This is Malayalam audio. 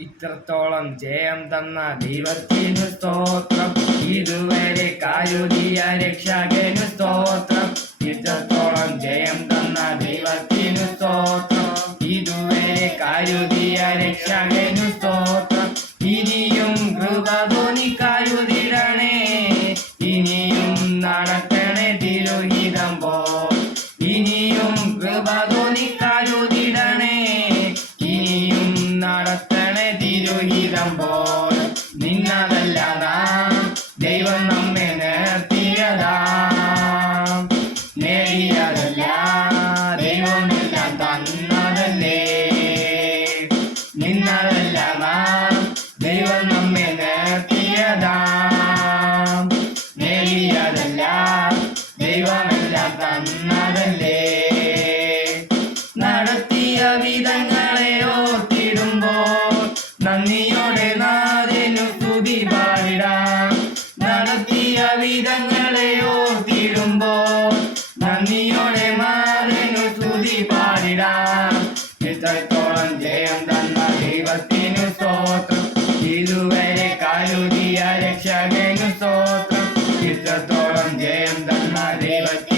ഇത്രത്തോളം ജയം തന്ന ദൈവത്തിനു സ്തോത്രം. ഇതുവരെ കരുതിയ രക്ഷകനു സ്തോത്രം. ഇത്രത്തോളം ജയം തന്ന ദൈവത്തിനു സ്തോത്രം. ഇതുവരെ കരുതിയ രക്ഷകനു സ്തോത്രം. ഇനിയും കൃപ തോന്നി കരുതിടണേ, ഇനിയും നടത്തണേ തിരുഹിതം പോൽ. ഇനിയും കൃപ തോന്നി കരുതിടണേ, ഇനിയും നടത്തണേ തിരുഹിതം പോൽ. നിന്നതല്ല നാം ദൈവം നമ്മെ നേർത്തിയതാ, നേടിയതല്ല ദൈവമെല്ലാം തന്നതല്ലേ. നിന്നതല്ല നാം ദൈവം നമ്മെ നേർത്തിയതാ, നേടിയതല്ല ദൈവമെല്ലാം തന്നതല്ലേ. നടത്തിയ വിധങ്ങളെ ഓർത്തിടുമ്പോൾ നന്ദിയോടെ നാഥനു സ്തുതി പാടിടാം. നടത്തിയ വിധങ്ങളെ ഓർത്തിടുമ്പോൾ നന്ദിയോടെ നാഥനു സ്തുതി പാടിടാം. ഇത്രത്തോളം ജയം തന്ന ദൈവത്തിനു സ്തോത്രം. ഇതുവരെ കരുതിയ രക്ഷകനു സ്തോത്രം. ഇത്രത്തോളം ജയം തന്ന ദൈവത്തിന്